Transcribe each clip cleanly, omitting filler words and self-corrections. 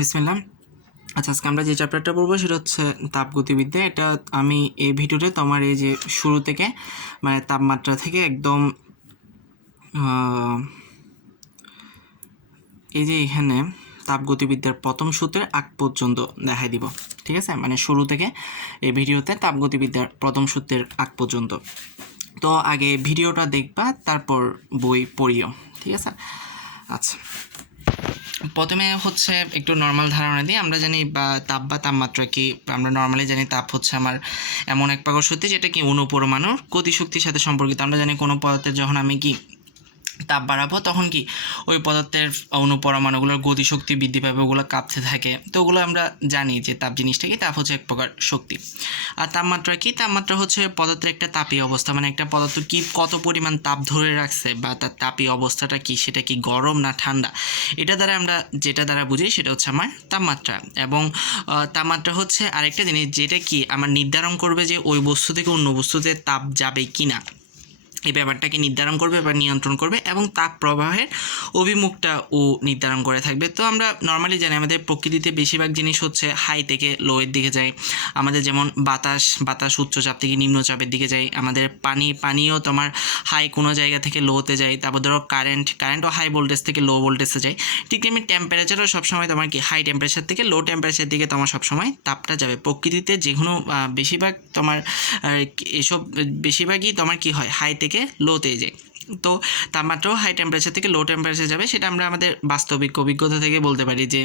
বিসমিল্লাহ। আচ্ছা, আজকে আমরা যে চ্যাপ্টারটা পড়বো সেটা হচ্ছে তাপগতিবিদ্যা। এটা আমি এই ভিডিওতে তোমার এই যে শুরু থেকে মানে তাপমাত্রা থেকে একদম এই যে এখানে তাপগতিবিদ্যার প্রথম সূত্রের আগ পর্যন্ত দেখাই দিব। ঠিক আছে, মানে শুরু থেকে এই ভিডিওতে তাপগতিবিদ্যার প্রথম সূত্রের আগ পর্যন্ত। তো আগে ভিডিওটা দেখবা, তারপর বই পড়িও। ঠিক আছে। আচ্ছা, প্রথমে হচ্ছে একটু নর্মাল ধারণা দিই। আমরা জানি বা তাপ বা তাপমাত্রা কি, আমরা নর্মালি জানি তাপ হচ্ছে আমার এমন এক প্রকার শক্তি যেটা কি অণুপরমাণুর গতিশক্তির সাথে সম্পর্কিত। আমরা জানি কোনো পদার্থের যখন আমি কি তাপ বাড়াবো তখন কি ওই পদার্থের অণুপরমাণুগুলোর গতিশক্তি বৃদ্ধি পাবে, ওগুলো কাঁপতে থাকে। তো ওগুলো আমরা জানি যে তাপ জিনিসটা কি, তাপ হচ্ছে এক প্রকার শক্তি। আর তাপমাত্রা কি, তাপমাত্রা হচ্ছে পদার্থের একটা তাপীয় অবস্থা, মানে একটা পদার্থ কি কত পরিমাণ তাপ ধরে রাখছে বা তার তাপীয় অবস্থাটা কি, সেটা কি গরম না ঠান্ডা, এটা দ্বারা আমরা যেটা দ্বারা বুঝি সেটা হচ্ছে আমার তাপমাত্রা। এবং তাপমাত্রা হচ্ছে আরেকটা জিনিস যেটা কি আমার নির্ধারণ করবে যে ওই বস্তু থেকে অন্য বস্তুতে তাপ যাবে কি না, এই ব্যাপারটাকে নির্ধারণ করবে বা নিয়ন্ত্রণ করবে, এবং তাপ প্রবাহের অভিমুখটা ও নির্ধারণ করে থাকবে। তো আমরা নর্মালি জানি আমাদের প্রকৃতিতে বেশিরভাগ জিনিস হচ্ছে হাই থেকে লোয়ের দিকে যায়। আমাদের যেমন বাতাস উচ্চচাপ থেকে নিম্নচাপের দিকে যায়। আমাদের পানিও তোমার হাই কোনো জায়গা থেকে লোতে যায়। তারপর ধরো কারেন্টও হাই ভোল্টেজ থেকে লো ভোল্টেজে যায়। ঠিক তেমনি টেম্পারেচারও সবসময় তোমার কি হাই টেম্পারেচার থেকে লো টেম্পারেচার দিকে তোমার সবসময় তাপটা যাবে। প্রকৃতিতে যে কোনো বেশিরভাগ তোমার এসব বেশিরভাগই তোমার কি হয় হাই থেকে লোতে যায়। তো তাপমাত্রাও হাই টেম্পারেচার থেকে লো টেম্পারেচার যাবে। সেটা আমরা আমাদের বাস্তবিক অভিজ্ঞতা থেকে বলতে পারি যে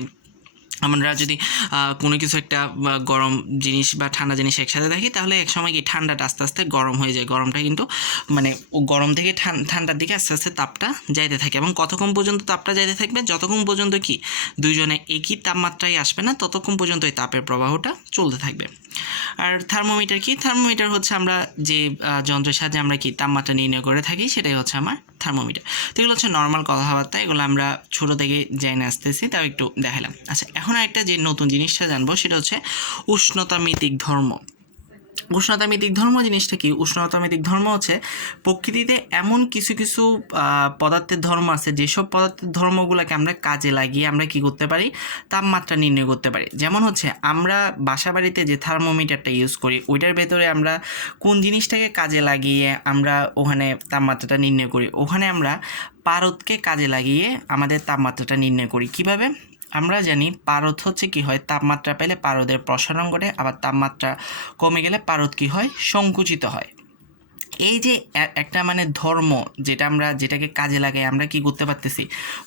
আমরা যদি কোনো কিছু একটা গরম জিনিস বা ঠান্ডা জিনিস একসাথে দেখি, তাহলে একসময় কি ঠান্ডাটা আস্তে আস্তে গরম হয়ে যায়। গরমটা কিন্তু মানে গরম থেকে ঠান্ডার দিকে আস্তে আস্তে তাপটা যাইতে থাকে। এবং কতক্ষণ পর্যন্ত তাপটা যাইতে থাকবে, যতক্ষণ পর্যন্ত কি দুইজনে একই তাপমাত্রায় আসবে না, ততক্ষণ পর্যন্ত এই তাপের প্রবাহটা চলতে থাকবে। আর থার্মোমিটার কি, থার্মোমিটার হচ্ছে আমরা যে যন্ত্রের সাহায্যে আমরা কি তাপমাত্রা নির্ণয় করে থাকি, সেটাই হচ্ছে আমার থার্মোমিটার। তো এগুলো হচ্ছে নর্মাল কথাবার্তা, এগুলো আমরা ছোটো থেকে জেনে আসতেছি, তাও একটু দেখালাম। আচ্ছা, এখন একটা যে নতুন জিনিসটা জানবো সেটা হচ্ছে উষ্ণতামিতিক ধর্ম। উষ্ণতামিতিক ধর্ম জিনিসটা কি? উষ্ণতামিতিক ধর্ম হচ্ছে প্রকৃতিতে এমন কিছু কিছু পদার্থের ধর্ম আছে, যেসব পদার্থের ধর্মগুলোকে আমরা কাজে লাগিয়ে আমরা কি করতে পারি, তাপমাত্রা নির্ণয় করতে পারি। যেমন হচ্ছে আমরা বাসা বাড়িতে যে থার্মোমিটারটা ইউজ করি, ওইটার ভেতরে আমরা কোন জিনিসটাকে কাজে লাগিয়ে আমরা ওখানে তাপমাত্রাটা নির্ণয় করি, ওখানে আমরা পারদকে কাজে লাগিয়ে আমাদের তাপমাত্রাটা নির্ণয় করি। কিভাবে? আমরা জানি পারদ হচ্ছে কি হয়, তাপমাত্রা পেলে পারদের প্রসারণ ঘটে, আবার তাপমাত্রা কমে গেলে পারদ কি হয়, সংকুচিত হয়। এই যে একটা মানে ধর্ম, যেটাকে কাজে লাগাই আমরা কি করতে পারতেছি,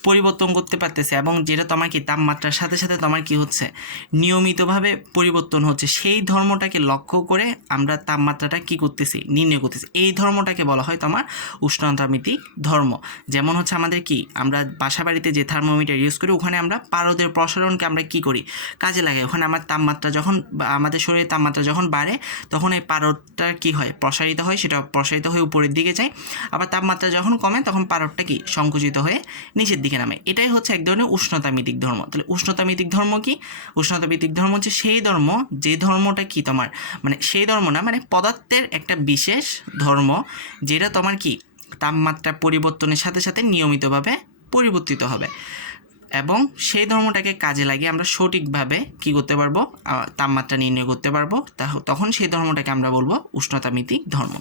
পরিবর্তন করতে পারতেছি, এবং যেটা তোমার কি তাপমাত্রার সাথে সাথে তোমার কি হচ্ছে, নিয়মিতভাবে পরিবর্তন হচ্ছে, সেই ধর্মটাকে লক্ষ্য করে আমরা তাপমাত্রাটা কি করতেছি, নির্ণয় করতেছি। এই ধর্মটাকে বলা হয় তোমার উষ্ণতামিতিক ধর্ম। যেমন হচ্ছে আমাদের কি, আমরা বাসা বাড়িতে যে থার্মোমিটার ইউজ করি, ওখানে আমরা পারদের প্রসারণকে আমরা কি করি, কাজে লাগাই। ওখানে আমার তাপমাত্রা যখন আমাদের শরীরের তাপমাত্রা যখন বাড়ে, তখন এই পারদটা কি হয়, প্রসারিত হয়, সেটা প্রসারিত হয়ে উপরের দিকে যায়। আবার তাপমাত্রা যখন কমে, তখন পারদটা কি সংকুচিত হয়ে নিচের দিকে নামে। এটাই হচ্ছে এক ধরনের উষ্ণতামিতিক ধর্ম। তাহলে উষ্ণতামিতিক ধর্ম কি? উষ্ণতামিতিক ধর্ম হচ্ছে সেই ধর্ম, যে ধর্মটা কি তোমার মানে সেই ধর্ম না, মানে পদার্থের একটা বিশেষ ধর্ম, যেটা তোমার কি তাপমাত্রা পরিবর্তনের সাথে সাথে নিয়মিতভাবে পরিবর্তিত হবে, এবং সেই ধর্মটাকে কাজে লাগিয়ে আমরা সঠিকভাবে কি করতে পারবো, তাপমাত্রা নির্ণয় করতে পারবো। তখন সেই ধর্মটাকে আমরা বলবো উষ্ণতামিতিক ধর্ম।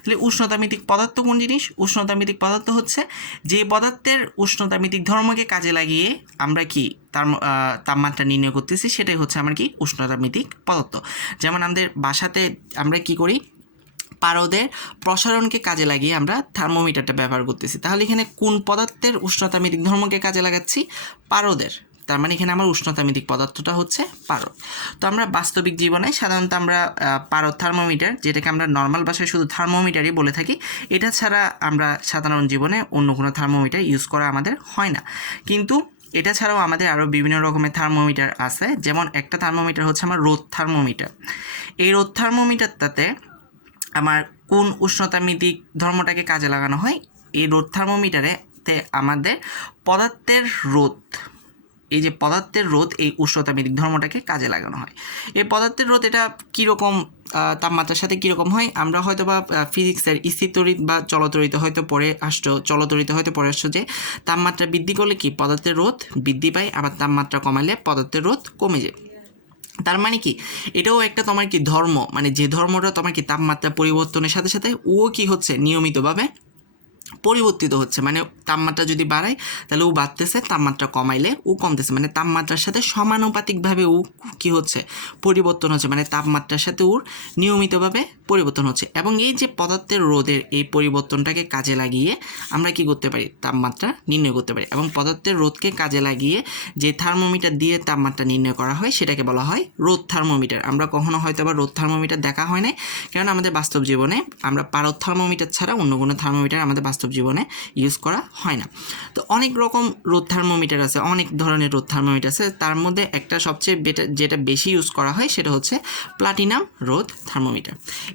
তাহলে উষ্ণতামিতিক পদার্থ কোন জিনিস? উষ্ণতামিতিক পদার্থ হচ্ছে যে পদার্থের উষ্ণতামিতিক ধর্মকে কাজে লাগিয়ে আমরা কি তার তাপমাত্রা নির্ণয় করতেছি, সেটাই হচ্ছে আমার কি উষ্ণতামিতিক পদার্থ। যেমন আমাদের বাসাতে আমরা কি করি, পারদের প্রসারণকে কাজে লাগিয়ে আমরা থার্মোমিটারটা ব্যবহার করতেছি। তাহলে এখানে কোন পদার্থের উষ্ণতামিতিক ধর্মকে কাজে লাগাচ্ছি? পারদের। তার মানে এখানে আমার উষ্ণতামিতিক পদার্থটা হচ্ছে পারদ। তো আমরা বাস্তবিক জীবনে সাধারণত আমরা পারদ থার্মোমিটার, যেটাকে আমরা নর্মাল ভাষায় শুধু থার্মোমিটারই বলে থাকি, এটা ছাড়া আমরা সাধারণ জীবনে অন্য কোনো থার্মোমিটার ইউজ করা আমাদের হয় না। কিন্তু এটা ছাড়াও আমাদের আরও বিভিন্ন রকমের থার্মোমিটার আছে। যেমন একটা থার্মোমিটার হচ্ছে আমার রোদ থার্মোমিটার। এই রোদ থার্মোমিটারটাতে আমার কোন উষ্ণতামিতিক ধর্মটাকে কাজে লাগানো হয়? এই রোদ থার্মোমিটারে আমাদের পদার্থের রোদ, এই যে পদার্থের রোধ এই উষ্ণতামিতিক ধর্মটাকে কাজে লাগানো হয়। এই পদার্থের রোধ এটা কীরকম তাপমাত্রার সাথে কীরকম হয়, আমরা হয়তো বা ফিজিক্সের স্থিরতড়িৎ বা চলতড়িৎ হয়তো পড়ে আসছো, চলতড়িৎ হয়তো পড়ে আসছো যে তাপমাত্রা বৃদ্ধি করলে কি পদার্থের রোধ বৃদ্ধি পায়, আবার তাপমাত্রা কমালে পদার্থের রোধ কমে যায়। তার মানে কি এটাও একটা তোমার কি ধর্ম, মানে যে ধর্মটা তোমার কি তাপমাত্রা পরিবর্তনের সাথে সাথে ও কি হচ্ছে নিয়মিতভাবে পরিবর্তিত হচ্ছে। মানে তাপমাত্রা যদি বাড়ায় তাহলে ও বাড়তেছে, তাপমাত্রা কমাইলে ও কমতেছে, মানে তাপমাত্রার সাথে সমানুপাতিকভাবে ও কী হচ্ছে পরিবর্তন হচ্ছে, মানে তাপমাত্রার সাথে ওর নিয়মিতভাবে পরিবর্তন হচ্ছে। এবং এই যে পদার্থের রোধের এই পরিবর্তনটাকে কাজে লাগিয়ে আমরা কি করতে পারি, তাপমাত্রা নির্ণয় করতে পারি। এবং পদার্থের রোধকে কাজে লাগিয়ে যে থার্মোমিটার দিয়ে তাপমাত্রা নির্ণয় করা হয় সেটাকে বলা হয় রোধ থার্মোমিটার। আমরা কখনো হয়তো আবার রোধ থার্মোমিটার দেখা হয় না, কারণ আমাদের বাস্তব জীবনে আমরা পারদ থার্মোমিটার ছাড়া অন্য কোনো থার্মোমিটার আমাদের বাস্তব জীবনে ইউজ করা হয় না। তো অনেক রকম রোধ থার্মোমিটার আছে, অনেক ধরনের রোধ থার্মোমিটার আছে। তার মধ্যে একটা সবচেয়ে যেটা বেশি ইউজ করা হয় সেটা হচ্ছে প্লাটিনাম রোধ থার্মোমিটার।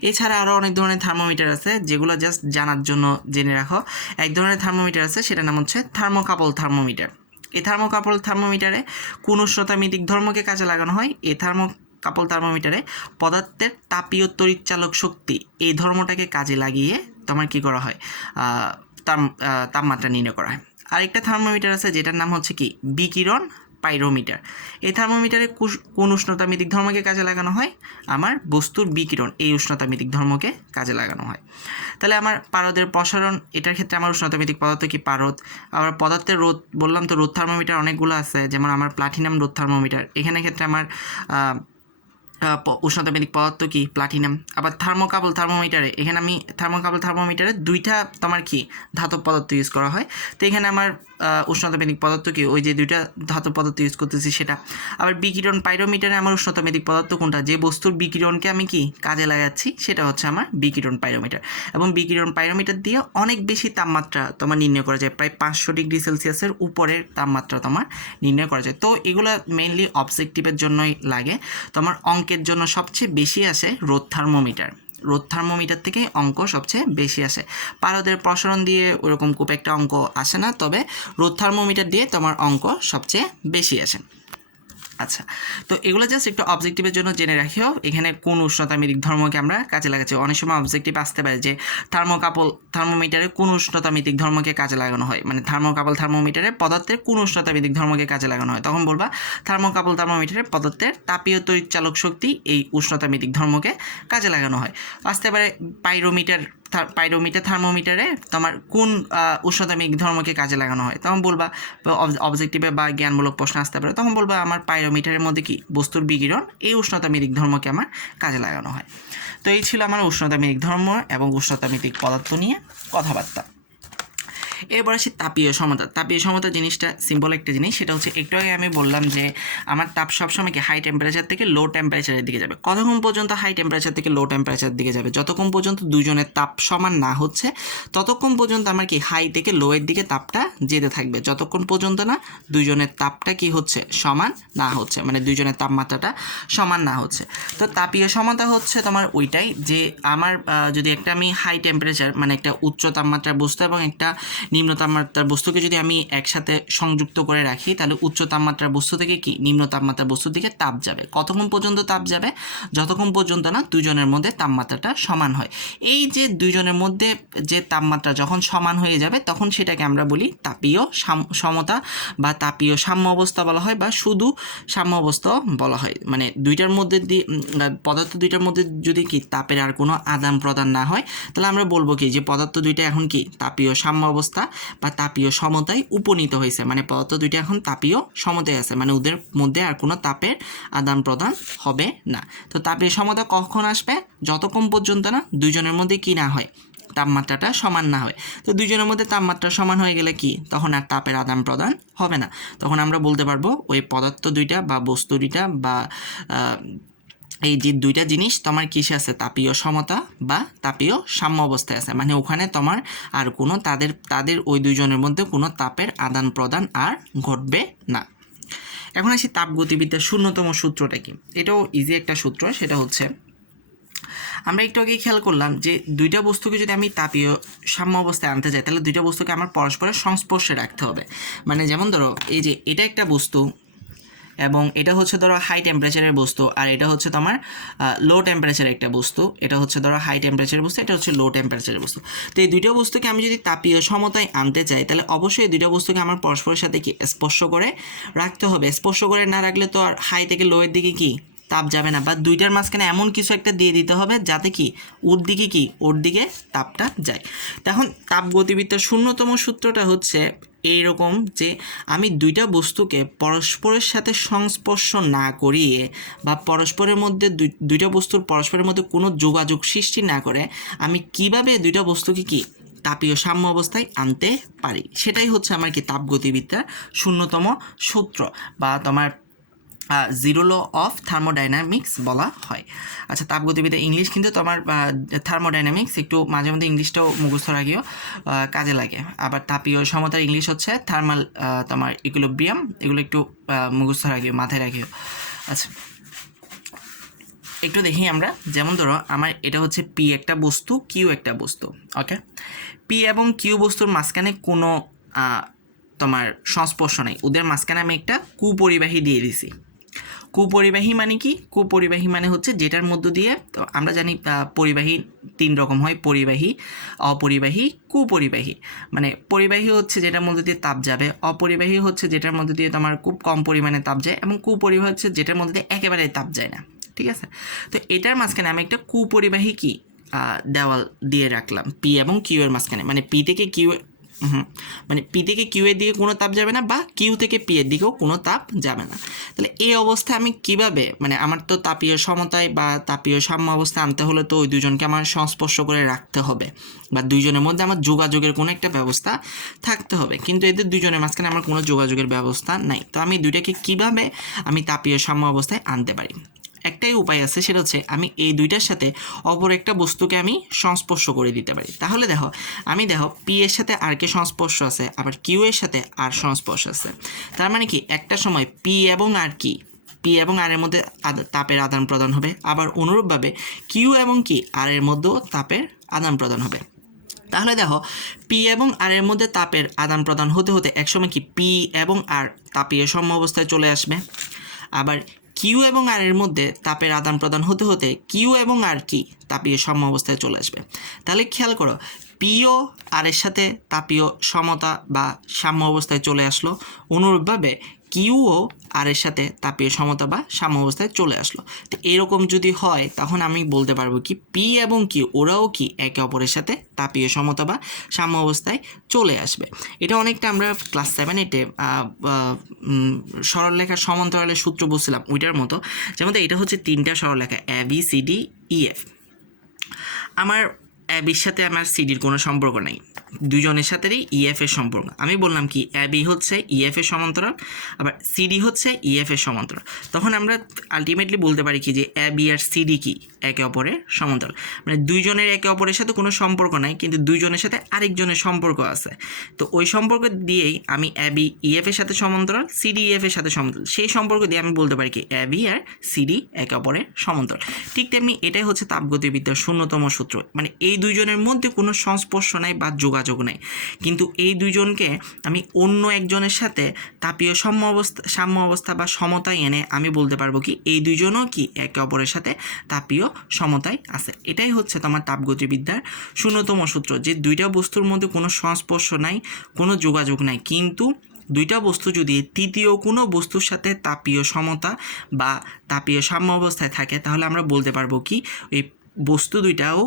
এছাড়া আরও অনেক ধরনের থার্মোমিটার আছে যেগুলো জাস্ট জানার জন্য জেনে রাখো। এক ধরনের থার্মোমিটার আছে সেটার নাম হচ্ছে থার্মোকাপল থার্মোমিটার। এই থার্মোকাপল থার্মোমিটারে কোন উষ্ণতামিতিক ধর্মকে কাজে লাগানো হয়, এই থার্মোকাপল থার্মোমিটারে পদার্থের তাপীয় তড়িৎচালক শক্তি এই ধর্মটাকে কাজে লাগিয়ে তোমার কী করা হয়, তাপমাত্রা নির্ণয় করা হয়। আরেকটা থার্মোমিটার আছে যেটার নাম হচ্ছে কি বিকিরণ পাইরোমিটার। এই থার্মোমিটারে কোন উষ্ণতামিতিক ধর্মকে কাজে লাগানো হয়, আমার বস্তুর বিকিরণ এই উষ্ণতামিতিক ধর্মকে কাজে লাগানো হয়। তাহলে আমার পারদের প্রসারণ, এটার ক্ষেত্রে আমার উষ্ণতামিতিক পদার্থ কি পারদ। আবার পদার্থের রোধ বললাম তো, রোধ থার্মোমিটার অনেকগুলো আছে, যেমন আমার প্লাটিনাম রোধ থার্মোমিটার, এখানে ক্ষেত্রে আমার উষ্ণতামিতিক পদার্থ কি প্লাটিনাম। আবার থার্মোকাপল থার্মোমিটারে, এখানে আমি থার্মোকাপল থার্মোমিটারে দুইটা তোমার কি ধাতব পদার্থ ইউজ করা হয়, তো এখানে আমার উষ্ণতামিতিক পদার্থ কি ওই যে দুইটা ধাতব পদার্থ ইউজ করতেছি সেটা। আবার বিকিরণ পাইরোমিটারে আমার উষ্ণতামিতিক পদার্থ কোনটা, যে বস্তুর বিকিরণকে আমি কি কাজে লাগাচ্ছি সেটা হচ্ছে আমার বিকিরণ পাইরোমিটার। এবং বিকিরণ পাইরোমিটার দিয়ে অনেক বেশি তাপমাত্রা তোমার নির্ণয় করা যায়, প্রায় 500 ডিগ্রি সেলসিয়াসের উপরের তাপমাত্রা তোমার নির্ণয় করা যায়। তো এগুলো মেইনলি অবজেক্টিভের জন্যই লাগে। তোমার অঙ্কের জন্য সবচেয়ে বেশি আসে রোধ থার্মোমিটার। রোধ থার্মোমিটার থেকে অঙ্ক সবচেয়ে বেশি আসে। পারদের প্রসারণ দিয়ে ওরকম খুব একটা অঙ্ক আসে না, তবে রোধ থার্মোমিটার দিয়ে তোমার অঙ্ক সবচেয়ে বেশি আসে। আচ্ছা, তো এগুলো জাস্ট একটু অবজেক্টিভের জন্য জেনে রাখিও, এখানে কোন উষ্ণতামিতিক ধর্মকে আমরা কাজে লাগাচ্ছি। অনেক সময় অবজেক্টিভ আসতে পারে যে থার্মোকাপল থার্মোমিটারে কোন উষ্ণতামিতিক ধর্মকে কাজে লাগানো হয়, মানে থার্মোকাপল থার্মোমিটারে পদার্থের কোন উষ্ণতামিতিক ধর্মকে কাজে লাগানো হয়, তখন বলবা থার্মোকাপল থার্মোমিটারে পদার্থের তাপীয় তড়িৎচালক শক্তি এই উষ্ণতামিতিক ধর্মকে কাজে লাগানো হয়। আসতে পারে পাইরোমিটার থার্মোমিটারে তোমার কোন উষ্ণতামিতিক ধর্মকে কাজে লাগানো হয়, তখন বলবা অবজেক্টিভে বা জ্ঞানমূলক প্রশ্ন আসতে পারে, তখন বলবা আমার পাইরোমিটারের মধ্যে কি বস্তুর বিকিরণ এই উষ্ণতামিতিক ধর্মকে আমার কাজে লাগানো হয়। তো এই ছিল আমার উষ্ণতামিতিক ধর্ম এবং উষ্ণতামিতিক পদার্থ নিয়ে কথাবার্তা। এরপর আসি তাপীয় সমতা। তাপীয় সমতা জিনিসটা সিম্পল একটা জিনিস, সেটা হচ্ছে একটু আগে আমি বললাম যে আমার তাপ সবসময় কি হাই টেম্পারেচার থেকে লো টেম্পারেচারের দিকে যাবে। কতক্ষণ পর্যন্ত হাই টেম্পারেচার থেকে লো টেম্পারেচারের দিকে যাবে, যতক্ষণ পর্যন্ত দুজনের তাপ সমান না হচ্ছে ততক্ষণ পর্যন্ত আমার কি হাই থেকে লো এর দিকে তাপটা যেতে থাকবে, যতক্ষণ পর্যন্ত না দুজনের তাপটা কি হচ্ছে সমান না হচ্ছে, মানে দুজনের তাপমাত্রাটা সমান না হচ্ছে। তো তাপীয় সমতা হচ্ছে তোমার ওইটাই যে আমার যদি একটা আমি হাই টেম্পারেচার মানে একটা উচ্চ তাপমাত্রার বস্তু এবং একটা নিম্ন তাপমাত্রার বস্তুকে যদি আমি একসাথে সংযুক্ত করে রাখি, তাহলে উচ্চ তাপমাত্রার বস্তু থেকে কি নিম্ন তাপমাত্রার বস্তুর দিকে তাপ যাবে। কতক্ষণ পর্যন্ত তাপ যাবে, যতক্ষণ পর্যন্ত না দুইজনের মধ্যে তাপমাত্রাটা সমান হয়। এই যে দুইজনের মধ্যে যে তাপমাত্রা যখন সমান হয়ে যাবে তখন সেটাকে আমরা বলি তাপীয় সমতা বা তাপীয় সাম্য অবস্থা বলা হয়, বা শুধু সাম্য অবস্থা বলা হয়। মানে দুইটার মধ্যে পদার্থ দুইটার মধ্যে যদি কি তাপের আর কোনো আদান প্রদান না হয়, তাহলে আমরা বলবো কি যে পদার্থ দুইটা এখন কি তাপীয় সাম্য অবস্থা বা তাপীয় সমতায় উপনীত হয়েছে, মানে পদার্থ দুইটা এখন তাপীয় সমতায় আছে, মানে ওদের মধ্যে আর কোনো তাপের আদান প্রদান হবে না। তো তাপীয় সমতা কখন আসবে, যতক্ষণ পর্যন্ত না দুইজনের মধ্যে কি না হয়, তাপমাত্রাটা সমান না হয়। তো দুইজনের মধ্যে তাপমাত্রা সমান হয়ে গেলে কি তখন আর তাপের আদান প্রদান হবে না, তখন আমরা বলতে পারবো ওই পদার্থ দুইটা বা বস্তু দুইটা বা এই যে দুইটা জিনিস তোমার কিসে আছে, তাপীয় সমতা বা তাপীয় সাম্য অবস্থায় আছে, মানে ওখানে তোমার আর কোনো তাদের ওই দুইজনের মধ্যে কোনো তাপের আদান প্রদান আর ঘটবে না। এখন আসি তাপগতিবিদ্যার শূন্যতম সূত্রটা কি। এটাও ইজি একটা সূত্র, সেটা হচ্ছে আমরা একটু আগেই খেয়াল করলাম যে দুইটা বস্তুকে যদি আমি তাপীয় সাম্য অবস্থায় আনতে যাই, তাহলে দুইটা বস্তুকে আমার পরস্পরের সংস্পর্শে রাখতে হবে। মানে যেমন ধরো এই যে এটা একটা বস্তু, এবং এটা হচ্ছে ধরো হাই টেম্পারেচারের বস্তু, আর এটা হচ্ছে তোমার লো টেম্পারেচারের একটা বস্তু। এটা হচ্ছে ধরো হাই টেম্পারেচারের বস্তু, এটা হচ্ছে লো টেম্পারেচারের বস্তু। তো এই দুইটা বস্তুকে আমি যদি তাপীয় সমতায় আনতে চাই, তাহলে অবশ্যই এই দুইটা বস্তুকে আমার পরস্পরের সাথে কি স্পর্শ করে রাখতে হবে। স্পর্শ করে না রাখলে তো আর হাই থেকে লোয়ের দিকে কি তাপ যাবে না, বা দুইটার মাঝখানে এমন কিছু একটা দিয়ে দিতে হবে যাতে কি ওর দিকে তাপটা যায়। তখন তাপগতিবিদ্যার শূন্যতম সূত্রটা হচ্ছে এইরকম যে আমি দুইটা বস্তুকে পরস্পরের সাথে সংস্পর্শ না করিয়ে বা পরস্পরের মধ্যে দুইটা বস্তুর পরস্পরের মধ্যে কোনো যোগাযোগ সৃষ্টি না করে আমি কিভাবে দুইটা বস্তুকে কি তাপীয় সাম্য অবস্থায় আনতে পারি, সেটাই হচ্ছে আমার কি তাপগতিবিদ্যার শূন্যতম সূত্র বা তোমার জিরো ল অফ থার্মোডাইনামিক্স বলা হয়। আচ্ছা, তাপগতিবিদ্যা ইংলিশ কিন্তু তোমার থার্মোডাইনামিক্স একটু মাঝে মধ্যে ইংলিশটাও মুখস্থ রাখিও, কাজে লাগে। আবার তাপীয় সমতার ইংলিশ হচ্ছে থার্মাল তোমার ইকুইলিব্রিয়াম, এগুলো একটু মুখস্থ রাখিও, মাথায় রাখিও। আচ্ছা, একটু দেখি আমরা, যেমন ধরো আমার এটা হচ্ছে পি একটা বস্তু, কিউ একটা বস্তু। ওকে, পি এবং কিউ বস্তুর মাঝখানে কোনো তোমার সংস্পর্শ নেই, ওদের মাঝখানে আমি একটা কুপরিবাহী দিয়ে দিছি। কুপরিবাহী মানে কি? কুপরিবাহী মানে হচ্ছে যেটার মধ্য দিয়ে, তো আমরা জানি পরিবাহী 3 রকম হয়, পরিবাহী, অপরিবাহী, কুপরিবাহী। মানে পরিবাহী হচ্ছে যেটার মধ্যে দিয়ে তাপ যাবে, অপরিবাহী হচ্ছে যেটার মধ্যে দিয়ে তোমার খুব কম পরিমাণে তাপ যায়, এবং কুপরিবাহী হচ্ছে যেটার মধ্যে দিয়ে একেবারে তাপ যায় না। ঠিক আছে, তো এটার মাঝখানে আমি একটা কুপরিবাহী কি দেওয়াল দিয়ে রাখলাম পি এবং কিউ এর মাঝখানে, মানে পি থেকে কিউ মানে পি থেকে কিউ এর দিকে কোনো তাপ যাবে না, বা কিউ থেকে পি এর দিকেও কোনো তাপ যাবে না। তাহলে এই অবস্থায় আমি কিভাবে, মানে আমার তো তাপীয় সমতায় বা তাপীয় সাম্য অবস্থায় আনতে হলে তো ওই দুজনকে আমার সংস্পর্শ করে রাখতে হবে, বা দুইজনের মধ্যে আমার যোগাযোগের কোনো একটা ব্যবস্থা থাকতে হবে। কিন্তু এদের দুজনের মাঝখানে আমার কোনো যোগাযোগের ব্যবস্থা নাই। তো আমি দুইটাকে কিভাবে আমি তাপীয় সাম্য অবস্থায় আনতে পারি? একটাই উপায় আছে, সেটা হচ্ছে আমি এই দুইটার সাথে অপর একটা বস্তুকে আমি সংস্পর্শ করে দিতে পারি। তাহলে দেখো পি এর সাথে আর কে সংস্পর্শ আছে, আবার কিউ এর সাথে আর সংস্পর্শ আছে। তার মানে কি একটা সময় পি এবং আর এর মধ্যে তাপের আদান প্রদান হবে, আবার অনুরূপভাবে কিউ এবং আর এর মধ্যেও তাপের আদান প্রদান হবে। তাহলে দেখো পি এবং আর এর মধ্যে তাপের আদান প্রদান হতে হতে একসময় কি পি এবং আর তাপীয় সাম্য অবস্থায় চলে আসবে, আবার কিউ এবং আর এর মধ্যে তাপের আদান প্রদান হতে হতে কিউ এবং আর তাপীয় সাম্য অবস্থায় চলে আসবে। তাহলে খেয়াল করো, পিও আর এর সাথে তাপীয় সমতা বা সাম্য অবস্থায় চলে আসলো, অনুরূপভাবে কিউও আর এর সাথে তাপীয় সমতা বা সাম্য অবস্থায় চলে আসলো। তো এরকম যদি হয় তখন আমি বলতে পারবো কি পি এবং কিউ ওরাও কি একে অপরের সাথে তাপীয় সমতা বা সাম্য অবস্থায় চলে আসবে। এটা অনেকটা আমরা ক্লাস 7-8 সরলরেখার সমান্তরালের সূত্র বলছিলাম ওইটার মতো। যেমন এটা হচ্ছে 3টা সরলরেখা A B C D E F. আমার এ বির সাথে আমার সিডির কোনো সম্পর্ক নেই, দুজনের সাথেই ইএফ এর সম্পর্ক। আমি বললাম কি এ বি হচ্ছে ইএফ এর সমান্তরাল, আবার সিডি হচ্ছে ইএফ এর সমান্তরাল। তখন আমরা আলটিমেটলি বলতে পারি কি যে এ বি আর সিডি কি একে অপরের সমান্তরাল। মানে দুইজনের একে অপরের সাথে কোনো সম্পর্ক নাই, কিন্তু দুইজনের সাথে আরেকজনের সম্পর্ক আছে। তো ওই সম্পর্ক দিয়েই আমি এ বি ইএফ এর সাথে সমান্তরাল, সিডি ইএফ এর সাথে সমান্তরাল, সেই সম্পর্ক দিয়ে আমি বলতে পারি কি এ বি আর সিডি একে অপরের সমান্তরাল। ঠিক তেমনি এটাই হচ্ছে তাপগতিবিদ্যার শূন্যতম সূত্র। মানে এই দুইজনের মধ্যে কোনো সংস্পর্শ নাই বা যোগাযোগ নাই, কিন্তু এই দুইজনকে আমি অন্য একজনের সাথে তাপীয় সাম্য অবস্থা বা সমতায় এনে আমি বলতে পারবো কি এই দুইজনও কি একে অপরের সাথে তাপীয় সমতায় আছে। এটাই হচ্ছে তোমার তাপগতিবিদ্যার শূন্যতম সূত্র, যে দুইটা বস্তুর মধ্যে কোনো সংস্পর্শ নাই, কোনো যোগাযোগ নাই, কিন্তু দুইটা বস্তু যদি তৃতীয় কোনো বস্তুর সাথে তাপীয় সমতা বা তাপীয় সাম্য অবস্থায় থাকে, তাহলে আমরা বলতে পারবো কি এই বস্তু দুইটাও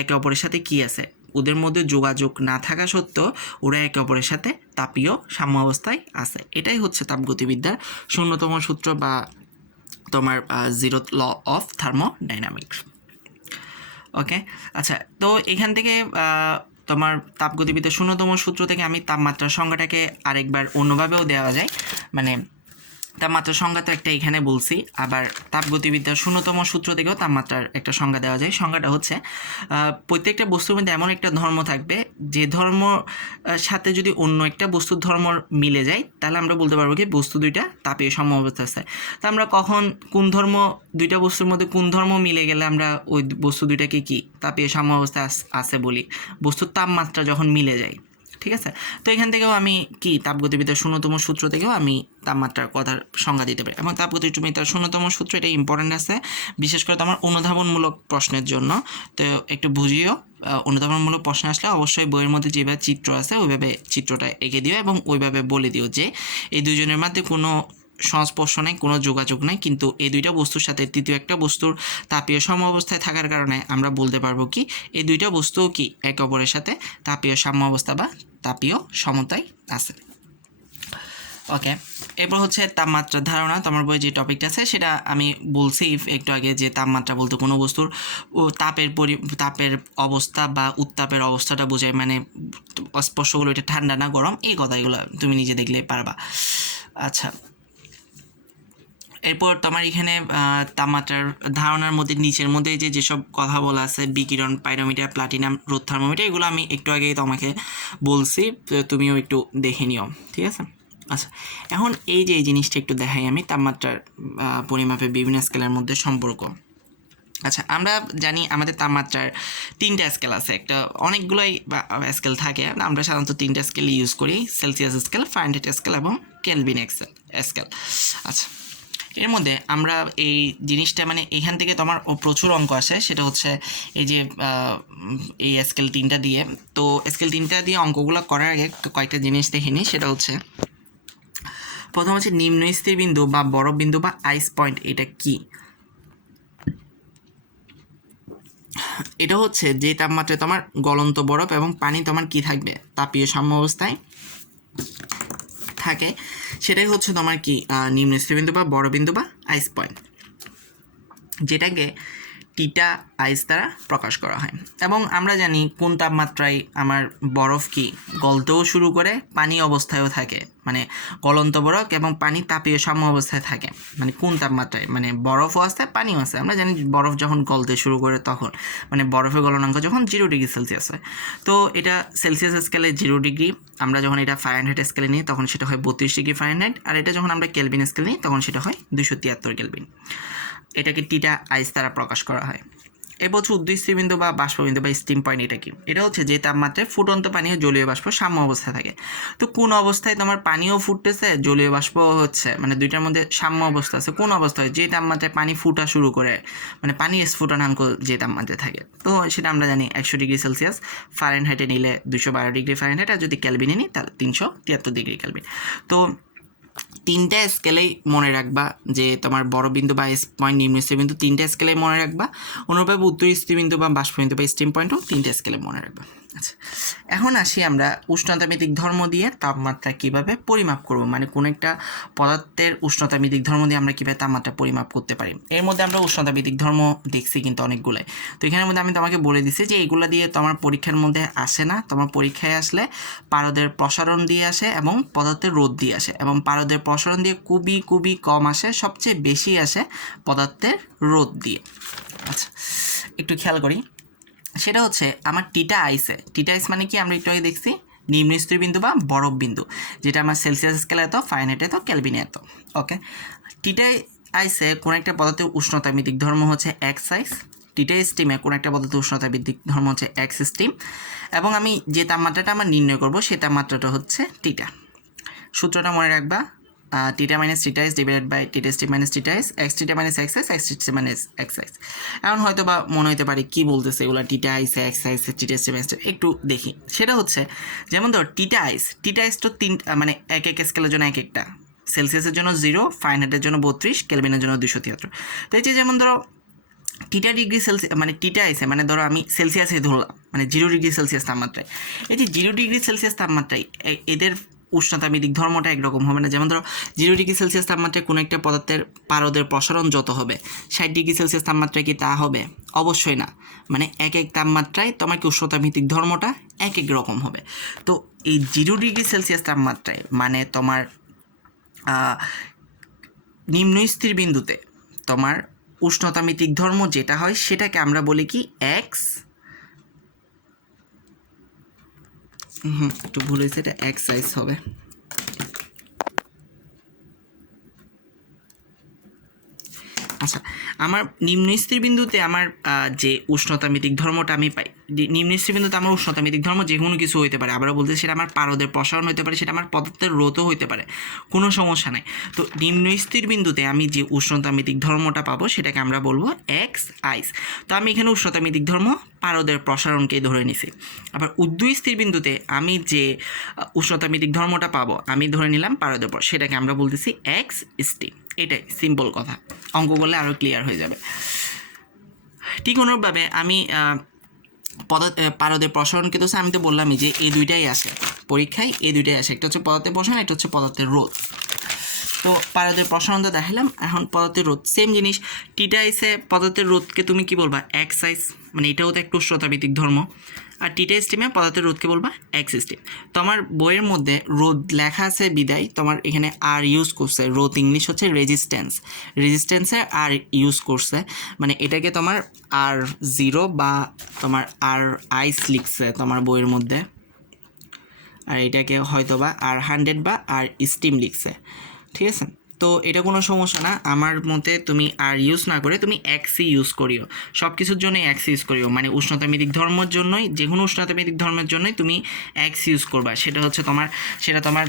একে অপরের সাথে কি আছে, ওদের মধ্যে যোগাযোগ না থাকা সত্ত্বেও ওরা একে অপরের সাথে তাপীয় সাম্য অবস্থায় আছে। এটাই হচ্ছে তাপগতিবিদ্যার শূন্যতম সূত্র বা তোমার জিরো ল অফ থার্মোডাইনামিক্স। ওকে, আচ্ছা, তো এখান থেকে তোমার তাপগতিবিদ্যার শূন্যতম সূত্র থেকে আমি তাপমাত্রার সংজ্ঞাটাকে আরেকবার অন্যভাবেও দেওয়া যায়। মানে তাপমাত্রার সংজ্ঞা তো একটা এখানে বলছি, আবার তাপগতিবিদ্যার শূন্যতম সূত্র থেকেও তাপমাত্রার একটা সংজ্ঞা দেওয়া যায়। সংজ্ঞাটা হচ্ছে প্রত্যেকটা বস্তুর মধ্যে এমন একটা ধর্ম থাকবে যে ধর্ম সাথে যদি অন্য একটা বস্তুর ধর্ম মিলে যায়, তাহলে আমরা বলতে পারবো কি বস্তু দুইটা তাপীয় সাম্য অবস্থা আছে। তো আমরা কখন কোন ধর্ম, দুইটা বস্তুর মধ্যে কোন ধর্ম মিলে গেলে আমরা ওই বস্তু দুইটাকে কি তাপীয় সাম্য অবস্থায় আছে বলি? বস্তুর তাপমাত্রা যখন মিলে যায়। ঠিক আছে। তো এখান থেকেও আমি কি তাপগতিবিদ্যার শূন্যতম সূত্র থেকেও আমি তাপমাত্রার কথার সংজ্ঞা দিতে পারি, এবং তাপগতিবিদ্যার শূন্যতম সূত্র এটা ইম্পর্টেন্ট আছে বিশেষ করে তোমার অনুধাবনমূলক প্রশ্নের জন্য। তো একটু বুঝিও, অনুধাবনমূলক প্রশ্ন আসলে অবশ্যই বইয়ের মধ্যে যেভাবে চিত্র আছে ওইভাবে চিত্রটা এঁকে দিও এবং ওইভাবে বলে দিও যে এই দুইজনের মধ্যে কোনো সংস্পর্শ নেই, কোনো যোগাযোগ নেই, কিন্তু এই দুইটা বস্তুর সাথে তৃতীয় একটা বস্তুর তাপীয় সাম্য অবস্থায় থাকার কারণে আমরা বলতে পারবো কি এই দুইটা বস্তুও কি একে অপরের সাথে তাপীয় সাম্য অবস্থা বা তাপীয় সমতায় আছে। ওকে, এরপর হচ্ছে তাপমাত্রার ধারণা। তোমার বইয়ে যে টপিকটা আছে সেটা আমি বলছি একটু আগে, যে তাপমাত্রা বলতে কোনো বস্তুর তাপের অবস্থা বা উত্তাপের অবস্থাটা বোঝায়, মানে স্পর্শগুলো এটা ঠান্ডা না গরম, এই কথাগুলো তুমি নিজে দেখলে পারবা। আচ্ছা, এরপর তোমার এখানে তাপমাত্রার ধারণার মধ্যে নিচের মধ্যে যেসব কথা বলা আছে, বিকিরণ, পাইরোমিটার, প্লাটিনাম, রোদ থার্মোমিটার, এগুলো আমি একটু আগেই তোমাকে বলছি, তুমিও একটু দেখে নিও, ঠিক আছে। আচ্ছা, এখন এই জিনিসটা একটু দেখাই আমি, তাপমাত্রার পরিমাপে বিভিন্ন স্কেলের মধ্যে সম্পর্ক। আচ্ছা, আমরা জানি আমাদের তাপমাত্রার 3টা স্কেল আছে, একটা অনেকগুলোই স্কেল থাকে, আমরা সাধারণত 3টা স্কেল ইউজ করি, সেলসিয়াস স্কেল, ফারেনহাইট স্কেল এবং কেলভিন স্কেল। আচ্ছা, এর মধ্যে আমরা এই জিনিসটা মানে এখান থেকে তোমার প্রচুর অঙ্ক আসে, সেটা হচ্ছে এই যে এই স্কেল 3টা দিয়ে। তো স্কেল 3টা দিয়ে অঙ্কগুলো করার আগে কয়েকটা জিনিস দেখে নিই, সেটা হচ্ছে প্রথম হচ্ছে নিম্ন স্থির বিন্দু বা বরফ বিন্দু বা আইস পয়েন্ট, এটা কি? এটা হচ্ছে যে তাপমাত্রায় তোমার গলন্ত বরফ এবং পানি তোমার কি থাকবে, তাপীয় সাম্য অবস্থায় থাকে, সেটাই হচ্ছে তোমার কি নিম্ন স্থিরবিন্দু বা বড় বিন্দু বা আইস পয়েন্ট, যেটাকে টিটা আইস দ্বারা প্রকাশ করা হয়। এবং আমরা জানি কোন তাপমাত্রায় আমার বরফ কি গলতেও শুরু করে, পানি অবস্থায়ও থাকে, মানে গলন্ত বরফ এবং পানি তাপীয় সাম্য অবস্থায় থাকে, মানে কোন তাপমাত্রায়, মানে বরফও আছে পানিও আছে। আমরা জানি বরফ যখন গলতে শুরু করে তখন মানে বরফের গলনাঙ্ক যখন 0 ডিগ্রি সেলসিয়াস হয়, তো এটা সেলসিয়াস স্কেলে 0 ডিগ্রি। আমরা যখন এটা ফারেনহাইট স্কেলে নিই তখন সেটা হয় 32 ডিগ্রি ফারেনহাইট, আর এটা যখন আমরা কেলভিন স্কেলে নিই তখন সেটা হয় 273 কেলভিন। এটাকে টিটা আইস দ্বারা প্রকাশ করা হয়। এরপর হচ্ছে উদ্দীস্থিরবিন্দু বা বাষ্পবিন্দু বা স্টিম পয়েন্ট, এটা কি? এটা হচ্ছে যে তাপমাত্রায় ফুটন্ত পানি ও জলীয় বাষ্প সাম্য অবস্থায় থাকে। তো কোন অবস্থায় তোমার পানিও ফুটতেছে, জলীয় বাষ্প হচ্ছে, মানে দুইটার মধ্যে সাম্য অবস্থা আছে, কোন অবস্থায়? যে তাপমাত্রায় পানি ফুটা শুরু করে, মানে পানির স্ফুটনাঙ্ক যে তাপমাত্রায় থাকে, তো সেটা আমরা জানি 100 ডিগ্রি সেলসিয়াস, ফারেনহাইটে নিলে 212 ডিগ্রি ফারেনহাইট, আর যদি ক্যালভিনে নিই তাহলে 373 ডিগ্রি ক্যালভিন। তো 3টা স্কেলেই মনে রাখবা যে তোমার বড় বিন্দু বা এস পয়েন্ট, নিম্ন স্থিরবিন্দু 3টা স্কেলে মনে রাখবা। অনুরূপভাবে উত্তর স্থিরবিন্দু বা বাষ্পবিন্দু বা স্টিম পয়েন্টও 3টা স্কেলে মনে রাখবা। আচ্ছা, এখন আসি আমরা উষ্ণতামিতিক ধর্ম দিয়ে তাপমাত্রা কিভাবে পরিমাপ করব, মানে কোন একটা পদার্থের উষ্ণতামিতিক ধর্ম দিয়ে আমরা কীভাবে তাপমাত্রা পরিমাপ করতে পারি। এর মধ্যে আমরা উষ্ণতামিতিক ধর্ম দেখছি কিন্তু অনেকগুলাই। তো এখানের মধ্যে আমি তোমাকে বলে দিচ্ছি যে এইগুলো দিয়ে তোমার পরীক্ষার মধ্যে আসে না, তোমার পরীক্ষায় আসলে পারদের প্রসারণ দিয়ে আসে এবং পদার্থের রোধ দিয়ে আসে, এবং পারদের প্রসারণ দিয়ে খুবই কম আসে, সবচেয়ে বেশি আসে পদার্থের রোধ দিয়ে। আচ্ছা, একটু খেয়াল করি, সেটা হচ্ছে আমার টিটা আইসে, টিটা আইস মানে কি আমরা একটু আগে দেখছি নিম্ন স্থিরবিন্দু বা বরফ বিন্দু, যেটা আমার সেলসিয়াস স্কেলে এত, ফারেনহাইটে এত, ক্যালভিনে এত। ওকে, টিটা আইসে কোন একটা পদার্থের উষ্ণতামিতিক ধর্ম হচ্ছে এক্স আইস, টিটা স্টিমে কোন একটা পদার্থের উষ্ণতামিতিক ধর্ম হচ্ছে এক্স স্টিম, এবং আমি যে তাপমাত্রাটা আমার নির্ণয় করব সেই তাপমাত্রাটা হচ্ছে টিটা। সূত্রটা মনে রাখবা, theta minus theta ice divided by theta steam minus theta ice, x theta minus x ice, x theta minus x ice. এখন হয়তো বা মনে হতে পারে কী বলতেছে এগুলো, টিটা আইস, এক্স আইস, টিটা স্টিম, একটু দেখি। সেটা হচ্ছে যেমন ধর টিটা আইস তো মানে এক স্কেলের জন্য এক একটা, সেলসিয়াসের জন্য 0, ফারেনহাইটের জন্য 32, কেলভিনের জন্য 273। তো এই যে যেমন ধরো টিটা ডিগ্রি সেলসিয়াস মানে টিটা আইসে, মানে ধরো আমি সেলসিয়াসে ধরলাম, মানে 0 ডিগ্রি সেলসিয়াস তাপমাত্রায়, এই যে 0 ডিগ্রি সেলসিয়াস তাপমাত্রায় এদের উষ্ণতামিতিক ধর্মটা একরকম হবে না। যেমন ধরো 0 ডিগ্রি সেলসিয়াস তাপমাত্রায় কোনো একটা পদার্থের পারদের প্রসারণ যত হবে, 60 ডিগ্রি সেলসিয়াস তাপমাত্রায় কি তা হবে? অবশ্যই না। মানে এক তাপমাত্রায় তোমার কি উষ্ণতামিতিক ধর্মটা এক রকম হবে। তো এই 0 ডিগ্রি সেলসিয়াস তাপমাত্রায় মানে তোমার নিম্ন স্থির বিন্দুতে তোমার উষ্ণতামিতিক ধর্ম যেটা হয় সেটাকে আমরা বলি কি এক্স, একটু ভুল হয়েছে, এটা এক্স আইস হবে। আচ্ছা, আমার নিম্ন স্থিরবিন্দুতে আমার যে উষ্ণতামিতিক ধর্মটা আমি পাই, নিম্ন স্থিরবিন্দুতে আমার উষ্ণতামিতিক ধর্ম যে কোনো কিছু হইতে পারে, আবার বলতে সেটা আমার পারদের প্রসারণ হইতে পারে, সেটা আমার পদার্থের রোধও হইতে পারে, কোনো সমস্যা নাই। তো নিম্ন স্থিরবিন্দুতে আমি যে উষ্ণতামিতিক ধর্মটা পাবো সেটাকে আমরা বলবো এক্স আইস। তো আমি এখানে উষ্ণতামিতিক ধর্ম পারদের প্রসারণকেই ধরে নিছি। আবার ঊর্ধ্ব স্থিরবিন্দুতে আমি যে উষ্ণতামিতিক ধর্মটা পাবো আমি ধরে নিলাম পারদের প্রসারণ, সেটাকে আমরা বলতেছি এক্স স্টি। এটাই সিম্পল কথা, অঙ্ক করলে আরও ক্লিয়ার হয়ে যাবে। ঠিক অনুরূপভাবে আমি পারদের প্রসারণকে তো আমি তো বললামই যে এই দুইটাই আসে পরীক্ষায়, এই দুইটাই আসে, একটা হচ্ছে পদার্থের প্রসারণ, একটা হচ্ছে পদার্থের রোধ। তো পারদের প্রসারণটা দেখালাম, এখন পদার্থের রোধ সেম জিনিস। টিটা এসে পদার্থের রোধকে তুমি কি বলবা? এক্স আইস, মানে এটাও তো একটু উষ্ণতাভিত্তিক ধর্ম। আর টিটা স্টিমে পদার্থের রোধকে বলবা এক্স স্টিম। তো আমার বইয়ের মধ্যে রোধ লেখা আছে বিদায় তোমার এখানে আর ইউজ করছে, রোধ ইংলিশ হচ্ছে রেজিস্ট্যান্স, রেজিস্ট্যান্সে আর ইউজ করছে, মানে এটাকে তোমার আর জিরো বা তোমার আর আইস লিখছে তোমার বইয়ের মধ্যে, আর এটাকে হয়তো বা আর 100 বা আর স্টিম লিখছে, ঠিক আছে? তো এটা কোনো সমস্যা না, আমার মতে তুমি আর ইউজ না করে তুমি এক্সই ইউজ করিও, সব কিছুর জন্যই এক্স ইউজ করিও, মানে উষ্ণতামিতিক ধর্মের জন্যই, যে কোনো উষ্ণতামিতিক ধর্মের জন্যই তুমি এক্স ইউজ করবা। সেটা হচ্ছে সেটা তোমার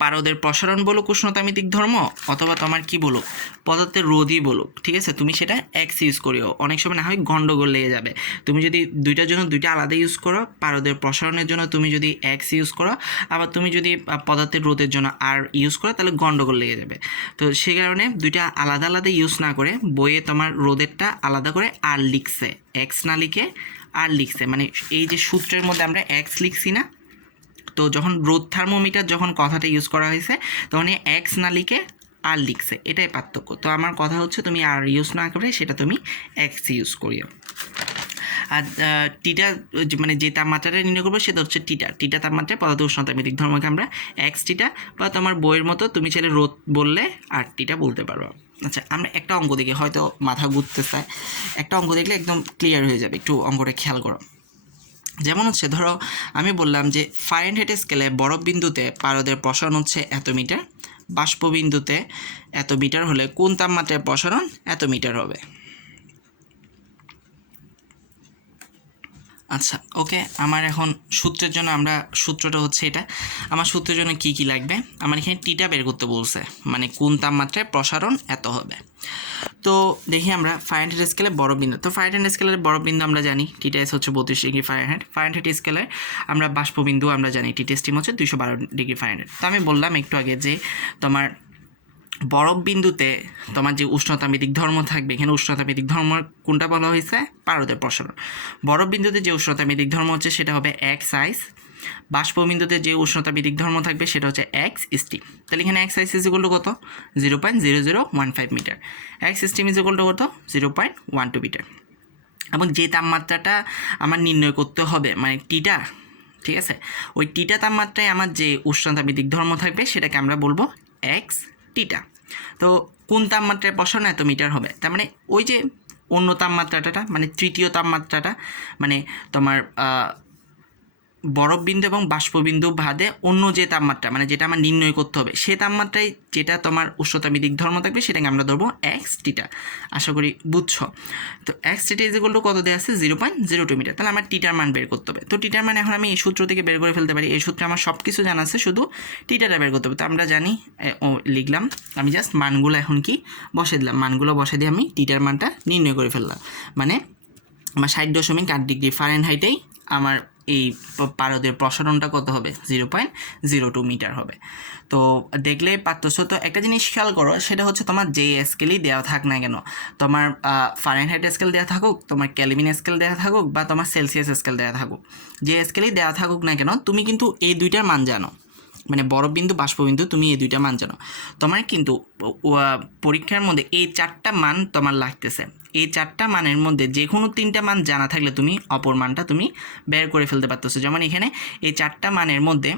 পারদের প্রসারণ বলুক উষ্ণতামিতিক ধর্ম, অথবা তোমার কি বলুক পদার্থের রোধই বলুক, ঠিক আছে? তুমি সেটা এক্স ইউজ করিও, অনেক সময় না হয় গন্ডগোল লেগে যাবে। তুমি যদি দুইটার জন্য দুইটা আলাদা ইউজ করো, পারদের প্রসারণের জন্য তুমি যদি এক্স ইউজ করো, আবার তুমি যদি পদার্থের রোধের জন্য আর ইউজ করো, তাহলে গন্ডগোল লেগে যাবে। তো সেই কারণে দুইটা আলাদা আলাদা ইউজ না করে বইয়ে তোমার রোধেরটা আলাদা করে আর লিখছে, এক্স না লিখে আর লিখছে, মানে এই যে সূত্রের মধ্যে আমরা এক্স লিখছি না, তো যখন রোধ থার্মোমিটার যখন কথাটা ইউজ করা হয়েছে তখন এক্স না লিখে আর লিখছে, এটাই পার্থক্য। তো আমার কথা হচ্ছে তুমি আর ইউজ না করে সেটা তুমি এক্স ইউজ করিও। আর টিটা মানে যে তাপমাত্রাটা নির্ণয় করবো সেটা হচ্ছে টিটা তাপমাত্রায় পদার্থ উষ্ণতামিতিক ধর্মকে আমরা এক্স টিটা, বা তোমার বইয়ের মতো তুমি চাইলে রোধ বললে আর টিটা বলতে পারো। আচ্ছা, আমরা একটা অঙ্ক দেখি, হয়তো মাথা ঘুরতে চায়, একটা অঙ্ক দেখলে একদম ক্লিয়ার হয়ে যাবে, একটু অঙ্কটা খেয়াল করো। যেমন হচ্ছে ধরো আমি বললাম যে ফারেনহাইট স্কেলে বরফ বিন্দুতে পারদের প্রসারণ হচ্ছে এত মিটার, বাষ্প বিন্দুতে এত মিটার হলে কোন তাপমাত্রায় প্রসারণ এত মিটার হবে। আচ্ছা ওকে, আমার এখন সূত্রের জন্য আমরা সূত্রটা হচ্ছে এটা, আমার সূত্রের জন্য কি কি লাগবে, আমার এখানে টিটা বের করতে বলছে, মানে কোন তাপমাত্রায় প্রসারণ এত হবে। তো দেখি আমরা ফারেনহাইট স্কেলে বরফ বিন্দু, তো ফারেনহাইট স্কেলের বরফ বিন্দু আমরা জানি টিটাএস হচ্ছে 32 ডিগ্রি ফারেনহাইট। ফারেনহাইট স্কেলের আমরা বাষ্পবিন্দু আমরা জানি টিটা স্টিম হচ্ছে 212 ডিগ্রি ফারেনহাইট। তো আমি বললাম একটু আগে যে তোমার বরফ বিন্দুতে তোমার যে উষ্ণতামিতিক ধর্ম থাকবে, এখানে উষ্ণতামিতিক ধর্ম কোনটা বলা হয়েছে? পারদের প্রসারণ। বরফ বিন্দুতে যে উষ্ণতামিতিক ধর্ম হচ্ছে সেটা হবে এক্স আইস, বাষ্পবিন্দুতে যে উষ্ণতামিতিক ধর্ম থাকবে সেটা হচ্ছে এক্স স্টিম। তাহলে এখানে X ice is equal to কত? 0.0015 meter, X steam is equal to কত? 0.12 মিটার। এবং যে তাপমাত্রাটা আমার নির্ণয় করতে হবে মানে টিটা, ঠিক আছে, ওই টিটা তাপমাত্রায় আমার যে উষ্ণতামিতিক ধর্ম থাকবে সেটাকে আমরা বলবো এক্স টিটা। তো কোন তাপমাত্রায় প্রসারণ এত মিটার হবে, তার মানে ওই যে অন্য তাপমাত্রাটা মানে তৃতীয় তাপমাত্রাটা, মানে তোমার বরফ বিন্দু এবং বাষ্পবিন্দু বাদে অন্য যে তাপমাত্রা মানে যেটা আমার নির্ণয় করতে হবে সে তাপমাত্রায় যেটা তোমার উষ্ণতামিতিক ধর্ম থাকবে সেটাকে আমরা ধরবো এক্স টিটা। আশা করি বুঝছো। তো এক্স টিটা ইজ ইকুয়াল টু কত দেওয়া আছে? 0.02 মিটার। তাহলে আমার টিটার মান বের করতে হবে। তো টিটার মান এখন আমি এই সূত্র থেকে বের করে ফেলতে পারি, এই সূত্রে আমার সব কিছু জানা আছে, শুধু টিটাটা বের করতে হবে। তো আমরা জানি লিখলাম, আমি জাস্ট মানগুলো এখন কি বসে দিলাম, মানগুলো বসে দিয়ে আমি টিটার মানটা নির্ণয় করে ফেললাম, মানে আমার 60.8 ডিগ্রি ফারেনহাইটেই আমার এই পারদের প্রসারণটা কত হবে? 0.02 মিটার হবে। তো দেখলে পারতেছো। তো একটা জিনিস খেয়াল করো, সেটা হচ্ছে তোমার যে স্কেলই দেওয়া থাক না কেন, তোমার ফারেনহাইট স্কেল দেওয়া থাকুক, তোমার কেলভিন স্কেল দেওয়া থাকুক, বা তোমার সেলসিয়াস স্কেল দেওয়া থাকুক, যে স্কেলই দেওয়া থাকুক না কেন তুমি কিন্তু এই দুইটার মান জানো, মানে বরফ বিন্দু বাষ্পবিন্দু তুমি এই দুইটা মান জানো। তোমার কিন্তু পরীক্ষার মধ্যে এই 4টা মান তোমার লাগতেছে, এই 4টা মানের মধ্যে যে কোনো 3টা মান জানা থাকলে তুমি অপর মানটা তুমি বের করে ফেলতে পারতেছো। যেমন এখানে এই 4টা মানের মধ্যে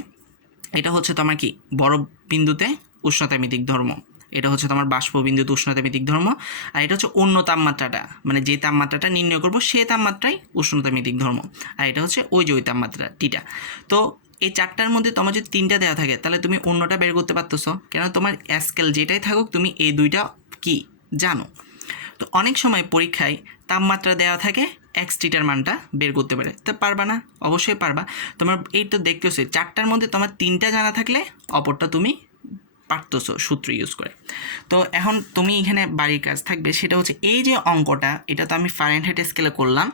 এটা হচ্ছে তোমার কি বরফ বিন্দুতে উষ্ণতামিতিক ধর্ম, এটা হচ্ছে তোমার বাষ্পবিন্দুতে উষ্ণতামিতিক ধর্ম, আর এটা হচ্ছে অন্য তাপমাত্রাটা মানে যে তাপমাত্রাটা নির্ণয় করবো সে তাপমাত্রাই উষ্ণতামিতিক ধর্ম, আর এটা হচ্ছে ওই যে ওই তাপমাত্রা টিটা। তো এই 4টার মধ্যে তোমার যদি 3টা দেওয়া থাকে তাহলে তুমি অন্যটা বের করতে পারতেছো, কেন তোমার স্কেল যেটাই থাকুক তুমি এই দুইটা কি জানো। তো অনেক সময় পরীক্ষায় তাপমাত্রা দেওয়া থাকে x-টিটার মানটা বের করতে পারে, তো পারবা না? অবশ্যই পারবা। তোমার এই তো দেখতেছো 4টার মধ্যে তোমার 3টা জানা থাকলে অপরটা তুমি পারতেছো সূত্র ইউজ করে। তো এখন তুমি এখানে বাড়ির কাজ থাকবে, সেটা হচ্ছে এই যে অঙ্কটা, এটা তো আমি ফারেনহাইট স্কেলে করলাম,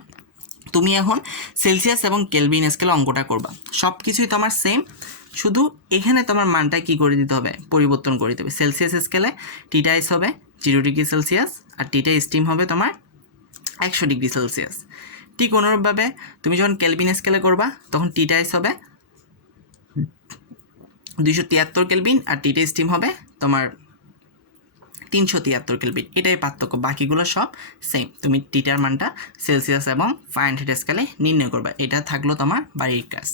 তুমি এখন সেলসিয়াস এবং কেলভিন স্কেলে অঙ্কটা করবা। সব কিছুই তোমার সেম, শুধু এখানে তোমার মানটা কি করে দিতে হবে, পরিবর্তন করে দিতে হবে। সেলসিয়াস স্কেলে টিটা আইস হবে 0 ডিগ্রি সেলসিয়াস, আর টিটা স্টিম হবে তোমার 100 ডিগ্রি সেলসিয়াস। ঠিক অনুরূপভাবে তুমি যখন কেলভিন স্কেলে করবা তখন টিটা আইস হবে 273 কেলভিন, আর টিটা স্টিম হবে তোমার 373 কেলভিন। এটাই পার্থক্য, বাকিগুলো সব সেম। তুমি টিটার মানটা সেলসিয়াস এবং ফারেনহাইট স্কেলে নির্ণয় করবে। এটা থাকলো তোমার বাড়ির কাজ।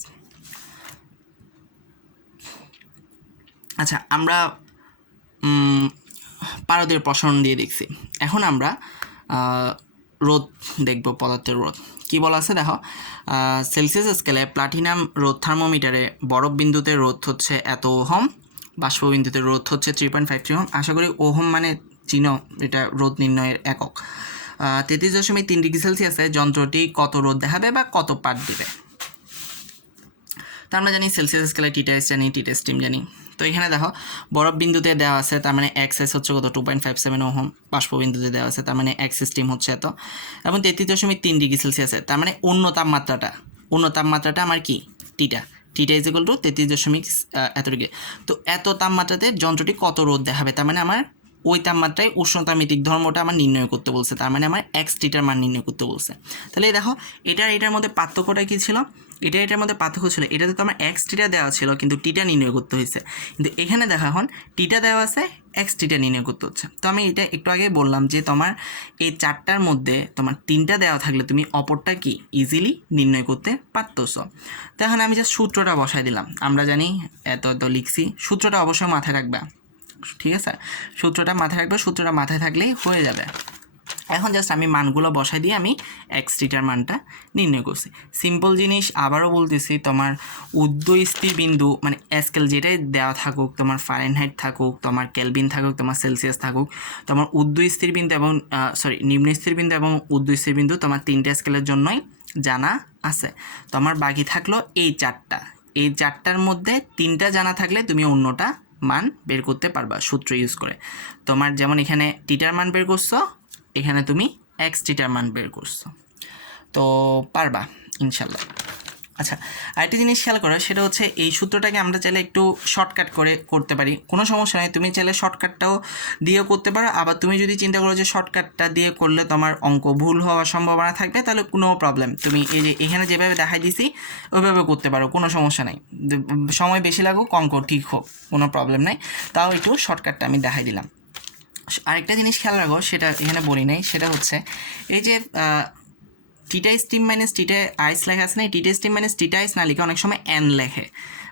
আচ্ছা, আমরা পারদের প্রসারণ দিয়ে দেখছি, এখন আমরা রোধ দেখব, পদার্থের রোধ কী বলা আছে দেখো। সেলসিয়াস স্কেলে প্লাটিনাম রোধ থার্মোমিটারে বরফ বিন্দুতে রোধ হচ্ছে এত ওহম, বাষ্প বিন্দুতে রোধ হচ্ছে 3.53 ওহম। আশা করি ওহম মানে চিনো, এটা রোধ নির্ণয়ের একক। 33.3 ডিগ্রি সেলসিয়াসে যন্ত্রটি কত রোধ দেখাবে বা কত পাঠ দেবে। তো আমরা জানি সেলসিয়াস স্কেলে টিটা এস জানি, টিটা স্টিম জানি। তো এখানে দেখো বরফ বিন্দুতে দেওয়া আছে, তার মানে এক্সএস হচ্ছে কত 2.57 ওহম। বাষ্প বিন্দুতে দেওয়া আছে, তার মানে এক্স স্টিম হচ্ছে এত, এবং 33.3 ডিগ্রি সেলসিয়াসে, তার মানে অন্য তাপমাত্রাটা আমার কি টিটা ইজ ইকুয়াল টু 33 এত ডিগ্রি। তো এত তাপমাত্রাতে যন্ত্রটি কত রোধ দেখাবে, তার মানে আমার ওই তাপমাত্রায় উষ্ণতামিতিক ধর্মটা আমার নির্ণয় করতে বলছে, তার মানে আমার x-টিটার মান নির্ণয় করতে বলছে। তাহলে দেখো এটার মধ্যে পার্থক্যটা কী ছিল, এটার মধ্যে পার্থক্য ছিল, এটাতে তো আমার x-টিটা দেওয়া ছিল কিন্তু টিটা নির্ণয় করতে হয়েছে, কিন্তু এখানে দেখো এখন টিটা দেওয়া আছে, x-টিটা নির্ণয় করতে হচ্ছে। তো আমি এটা একটু আগে বললাম যে তোমার এই 4টার মধ্যে তোমার 3টা দেওয়া থাকলে তুমি অপরটা কি ইজিলি নির্ণয় করতে পারতেছো। তো এখন আমি জাস্ট সূত্রটা বসাই দিলাম, আমরা জানি এত লিখছি, সূত্রটা অবশ্যই মাথায় রাখবে, ঠিক আছে? সূত্রটা মাথায় রাখবে, সূত্রটা মাথায় থাকলেই হয়ে যাবে। এখন জাস্ট আমি মানগুলো বসাই দিয়ে আমি x-টিটার মানটা নির্ণয় করছি। সিম্পল জিনিস, আবারও বলতেছি, তোমার স্থির বিন্দু মানে স্কেল যেটাই দেওয়া থাকুক, তোমার ফারেনহাইট থাকুক, তোমার কেলভিন থাকুক, তোমার সেলসিয়াস থাকুক, তোমার স্থির বিন্দু এবং নিম্ন স্থির বিন্দু এবং স্থির বিন্দু তোমার 3টা স্কেলের জন্যই জানা আছে। তোমার বাকি থাকলো এই 4টার মধ্যে 3টা জানা থাকলে তুমি অন্যটা মান বের করতে পারবা সূত্র ইউজ করে। তোমার যেমন এখানে টিটার মান বের করছো, এখানে তুমি x-টিটার মান বের করছো, তো পারবা ইনশাল্লাহ। আচ্ছা, আরেকটি জিনিস খেয়াল করো, সেটা হচ্ছে এই সূত্রটাকে আমরা চাইলে একটু শর্টকাট করে করতে পারি, কোনো সমস্যা নেই। তুমি চাইলে শর্টকাটটাও দিয়েও করতে পারো, আবার তুমি যদি চিন্তা করো যে শর্টকাটটা দিয়ে করলে তোমার অঙ্ক ভুল হওয়ার সম্ভাবনা থাকবে, তাহলে কোনো প্রবলেম, তুমি এই যে এখানে যেভাবে দেখাই দিছি ওইভাবে করতে পারো, কোনো সমস্যা নেই। সময় বেশি লাগুক, অঙ্ক ঠিক হোক, কোনো প্রবলেম নেই। তাও একটু শর্টকাটটা আমি দেখাই দিলাম। আরেকটা জিনিস খেয়াল রাখো, সেটা এখানে বলি নাই, সেটা হচ্ছে এই যে টিটা স্টিম মাইনাস টিটা আইস লেখা আছে না, টিটা স্টিম মাইনাস টিটা আইস না লিখে অনেক সময় এন লেখে,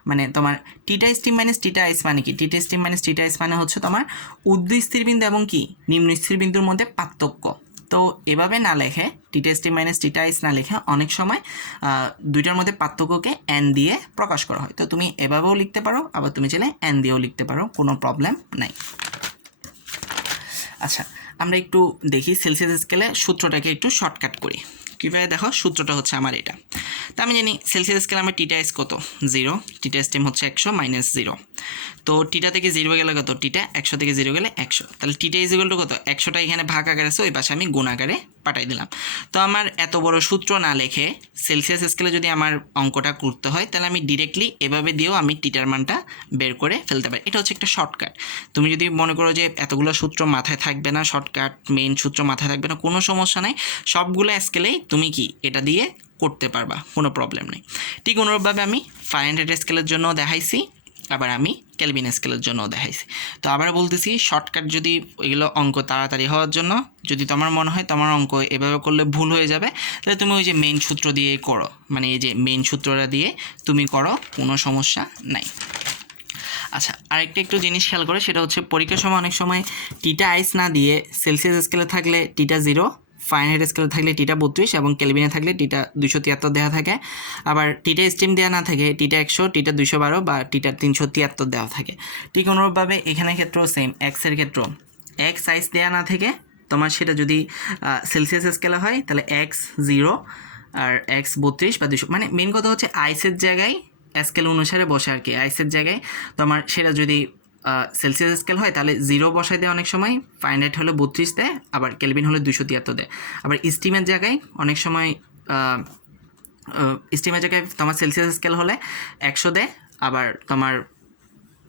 মানে তোমার টিটা স্টিম মাইনাস টিটা আইস মানে কি, টিটা স্টিম মাইনাস টিটা আইস মানে হচ্ছে তোমার স্থির বিন্দু এবং কি নিম্ন স্থির বিন্দুর মধ্যে পার্থক্য। তো এভাবে না লেখে, টিটা স্টিম মাইনাস টিটা আইস না লেখে অনেক সময় দুইটার মধ্যে পার্থক্যকে এন দিয়ে প্রকাশ করা হয়। তো তুমি এভাবেও লিখতে পারো, আবার তুমি চাইলে এন দিয়েও লিখতে পারো, কোনো প্রবলেম নাই। আচ্ছা, আমরা একটু দেখি সেলসিয়াস স্কেলে সূত্রটাকে একটু শর্টকাট করি। কীভাবে দেখো, সূত্রটা হচ্ছে আমার এটা। তো আমি জানি সেলসিয়াস স্কেলে আমার টিটা এস কত 0, টিটা স্টিম হচ্ছে 100 মাইনাস 0। তো টিটা থেকে 0 গেলে কত, টিটা 100 থেকে 0 গেলে 100, তাহলে টিটা ইজ ইকুয়াল টু কত, 100টা এখানে ভাগ আকারে আছে, ওই পাশে আমি গুণ আকারে পাঠাই দিলাম। তো আমার এত বড় সূত্র না লেখে সেলসিয়াস স্কেলে যদি আমার অঙ্কটা করতে হয়, তাহলে আমি ডিরেক্টলি এভাবে দিয়েও আমি টিটার মানটা বের করে ফেলতে পারি। এটা হচ্ছে একটা শর্টকাট। তুমি যদি মনে করো যে এতগুলো সূত্র মাথায় থাকবে না, শর্টকাট মেইন সূত্র মাথায় থাকবে না, কোনো সমস্যা নেই, সবগুলো স্কেলেই তুমি কি এটা দিয়ে করতে পারবা, কোনো প্রবলেম নেই। ঠিক অনুরূপভাবে আমি ফারেনহাইট স্কেলের জন্য দেখাইছি, আবার আমি কেলভিন স্কেলের জন্য দেখাইছি। তো আবার বলতেছি, শর্টকাট যদি এগুলো অঙ্ক তাড়াতাড়ি হওয়ার জন্য, যদি তোমার মনে হয় তোমার অঙ্ক এভাবে করলে ভুল হয়ে যাবে, তাহলে তুমি ওই যে মেইন সূত্র দিয়ে করো, মানে এই যে মেইন সূত্রটা দিয়ে তুমি করো, কোনো সমস্যা নাই। আচ্ছা, আরেকটা একটু জিনিস খেয়াল করে, সেটা হচ্ছে পরীক্ষার সময় অনেক সময় টিটা আইস না দিয়ে সেলসিয়াস স্কেলে থাকলে টিটা 0, ফারেনহাইট স্কেলে থাকলে টিটা 32 এবং কেলভিনে থাকলে টিটা 273 দেওয়া থাকে। আবার টিটা স্টিম দেওয়া না থাকে, টিটা 100, টিটা 212 বা টিটা 373 দেওয়া থাকে। ঠিক অনুরূপভাবে এখানে ক্ষেত্রেও সেম, এক্সের ক্ষেত্র এক্স আইস দেওয়া না থেকে তোমার সেটা যদি সেলসিয়াস স্কেলে হয় তাহলে এক্স 0 আর এক্স 32 বা 200, মানে মেন কথা হচ্ছে আইসের জায়গায় স্কেল অনুসারে বসে আর কি। আইসের জায়গায় তোমার সেটা যদি সেলসিয়াস স্কেল হয় তাহলে 0 বসাই দেয় অনেক সময়, ফারেনহাইট হলে 32 দেয়, আবার কেলভিন হলে 273 দেয়। আবার স্টিমের জায়গায় অনেক সময় স্টিমের জায়গায় তোমার সেলসিয়াস স্কেল হলে 100 দেয়, আবার তোমার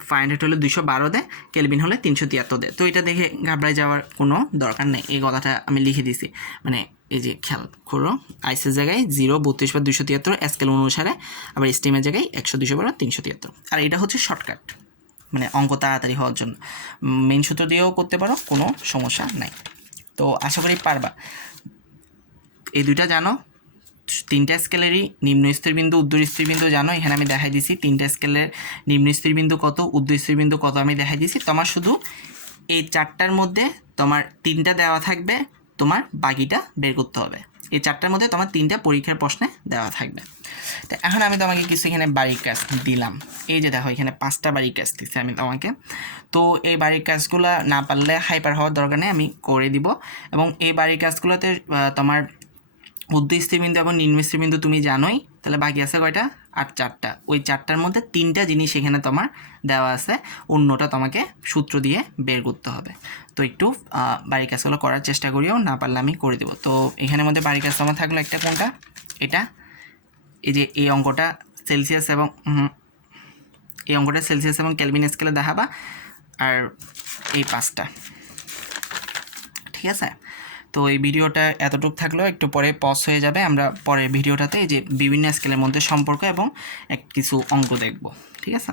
ফারেনহাইট হলে 212 দেয়, কেলভিন হলে 373 দেয়। তো এটা দেখে ঘাবড়ায় যাওয়ার কোনো দরকার নেই, এই কথাটা আমি লিখে দিছি। মানে এই যে খেয়াল করো, আইসের জায়গায় 0, 32 বা 273 স্কেল অনুসারে, আবার স্টিমের জায়গায় 100, 212, 373। আর এটা হচ্ছে শর্টকাট, মানে অঙ্ক তাড়াতাড়ি হওয়ার জন্য। মেন সূত্র দিয়েও করতে পারো, কোনো সমস্যা নাই। তো আশা করি পারবা। এই দুইটা জানো, 3টা স্কেলেরই নিম্ন স্থিরবিন্দু উর্ধ্ব স্থিরবিন্দু জানো, এখানে আমি দেখাই দিছি। 3টা স্কেলের নিম্ন স্থিরবিন্দু কত, উর্ধ্ব স্থিরবিন্দু কত আমি দেখাই দিছি। তোমার শুধু এই 4টার মধ্যে তোমার 3টা দেওয়া থাকবে, তোমার বাকিটা বের করতে হবে। এই 4টার মধ্যে তোমার 3টা পরীক্ষার প্রশ্নে দেওয়া থাকবে। তো এখন আমি তোমাকে কিছু এখানে বাড়ির কাজ দিলাম। এই যে দেখো এখানে 5টা বাড়ির কাজ দিচ্ছি আমি তোমাকে। তো এই বাড়ির কাজগুলো না পারলে হাইপার হওয়ার দরকার নেই, আমি করে দিব। এবং এই বাড়ির কাজগুলোতে তোমার উর্ধ্ব স্থিরবিন্দু এবং নিম্ন স্থিরবিন্দু তুমি জানোই, তাহলে বাকি আছে কয়টা, আর 4টা। ওই 4টার মধ্যে 3টা জিনিস এখানে তোমার দেওয়া আছে, অন্যটা তোমাকে সূত্র দিয়ে বের করতে হবে। তো একটু বাড়ির কাজগুলো করার চেষ্টা করিও, না পারলে আমি করে দেবো। তো এখানের মধ্যে বাড়ির কাজ তোমার থাকলো একটা, কোনটা, এটা। এই যে এই অঙ্কটা সেলসিয়াস এবং কেলভিন স্কেলে দেখাবা, আর এই 5টা, ঠিক আছে। তো এই ভিডিওটা এতটুকু থাকলেও, একটু পরে পজ হয়ে যাবে। আমরা পরের ভিডিওটাতে এই যে বিভিন্ন স্কেলের মধ্যে সম্পর্ক এবং কিছু অঙ্ক দেখব, ঠিক আছে।